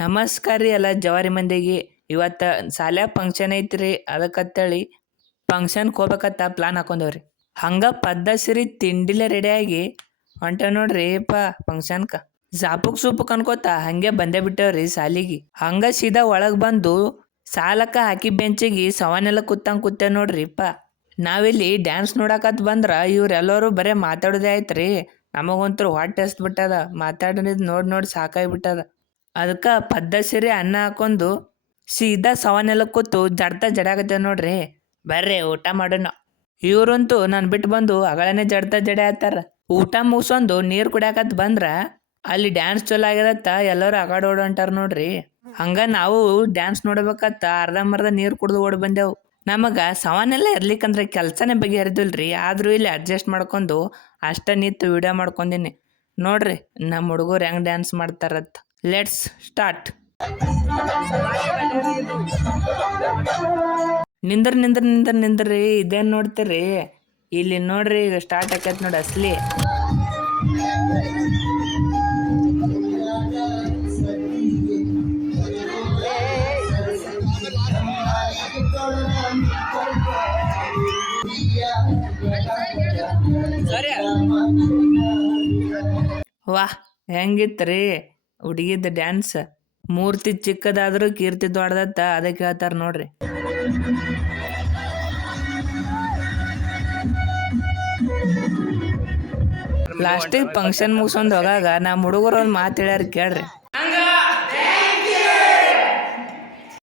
ನಮಸ್ಕಾರ ರೀ ಎಲ್ಲ ಜವಾರಿ ಮಂದಿಗೆ. ಇವತ್ತು ಸಾಲ್ಯಾಗ ಫಂಕ್ಷನ್ ಐತಿ ರೀ ಅದಕ್ಕತ್ತೇಳಿ ಫಂಕ್ಷನ್ಗೆ ಹೋಗ್ಬೇಕತ್ತ ಪ್ಲಾನ್ ಹಾಕೊಂಡವ್ರಿ. ಹಂಗೆ ಪದ್ದಸಿರಿ ತಿಂಡಿಲೆ ರೆಡಿಯಾಗಿ ಹೊಂಟ ನೋಡ್ರಿ, ಪ ಫಂಕ್ಷನ್ಕ ಜಾಪುಕ್ ಸೂಪಕ್ ಅನ್ಕೋತ ಹಂಗೆ ಬಂದೇ ಬಿಟ್ಟೇವ್ರಿ ಸಾಲಿಗೆ. ಹಂಗೆ ಸೀದಾ ಒಳಗೆ ಬಂದು ಸಾಲಕ್ಕ ಹಾಕಿ ಬೆಂಚಿಗೆ ಸವಾನೆಲ್ಲ ಕೂತಂಗೆ ಕೂತೆ ನೋಡ್ರಿ, ಪ. ನಾವಿಲ್ಲಿ ಡ್ಯಾನ್ಸ್ ನೋಡಕತ್ ಬಂದ್ರ ಇವ್ರೆಲ್ಲರೂ ಬರೇ ಮಾತಾಡೋದೇ ಆಯ್ತ್ರಿ. ನಮಗಂತೂ ಹೊಟ್ಟೆ ಬಿಟ್ಟದ, ಮಾತಾಡೋದ್ ನೋಡಿ ನೋಡಿ ಸಾಕಾಗ್ಬಿಟ್ಟದ ಅದಕ್ಕೆ ಪದ್ದ ಸೀರೆ ಅನ್ನ ಹಾಕೊಂಡು ಸೀದಾ ಸವನೆಲ್ಲ ಕೂತು ಜಡ್ತಾ ಜಡಾಕತ್ತೇವ್ ನೋಡ್ರಿ. ಬರ್ರಿ, ಊಟ ಮಾಡೋಣ. ಇವ್ರಂತೂ ನಾನು ಬಿಟ್ಟು ಬಂದು ಅಗಳನೇ ಜಡ್ತಾ ಜಡೆ ಆತಾರ ಊಟ ಮುಗಿಸೊಂದು ನೀರು ಕುಡಿಯಾಕತ್ ಬಂದ್ರ ಅಲ್ಲಿ ಡ್ಯಾನ್ಸ್ ಚಲೋ ಆಗ್ಯದತ್ತ ಎಲ್ಲರೂ ಅಗಾಡ ಓಡಂಟಾರ ನೋಡ್ರಿ. ಹಂಗ ನಾವು ಡ್ಯಾನ್ಸ್ ನೋಡ್ಬೇಕತ್ತ, ಅರ್ಧಂಬರ್ಧ ನೀರು ಕುಡ್ದು ಓಡ್ ಬಂದೆವು. ನಮಗ ಸವಾನೆಲ್ಲ ಇರ್ಲಿಕ್ಕಂದ್ರೆ ಕೆಲಸನೇ ಬಗೆಹರಿದಿಲ್ರಿ, ಆದ್ರೂ ಇಲ್ಲಿ ಅಡ್ಜಸ್ಟ್ ಮಾಡ್ಕೊಂಡು ಅಷ್ಟ ನಿಂತು ವಿಡಿಯೋ ಮಾಡ್ಕೊಂಡಿನಿ. ನೋಡ್ರಿ ನಮ್ಮ ಹುಡುಗರು ಹೆಂಗ್ ಡ್ಯಾನ್ಸ್ ಮಾಡ್ತಾರತ್ತ ಲೆಟ್ಸ್ ಸ್ಟಾರ್ಟ್ ನಿಂದ್ರ ನಿಂದ್ರ ನಿಂದ್ರ ನಿಂದ್ರಿ ಇದೇನ್ ನೋಡ್ತೀರಿ? ಇಲ್ಲಿ ನೋಡ್ರಿ ಈಗ ಸ್ಟಾರ್ಟ್ ಆಕೈತಿ ನೋಡಿ ಅಸ್ಲಿ. ವಾಹ್ ಹೆಂಗಿತ್ರಿ? ಹುಡುಗಿದ ಡ್ಯಾನ್ಸ್ ಮೂರ್ತಿ ಚಿಕ್ಕದಾದ್ರೂ ಕೀರ್ತಿ ದೊಡ್ಡದತ್ತ ಅದಕ್ಕೆ ಹೇಳ್ತಾರ ನೋಡ್ರಿ. ಲಾಸ್ಟಿಗೆ ಫಂಕ್ಷನ್ ಮುಗಿಸ್ಕೊಂಡ್ ಹೋಗಾಗ ನಮ್ಮ ಹುಡುಗರು ಒಂದು ಮಾತು ಹೇಳ್ಯಾರ ಕೇಳ್ರಿ.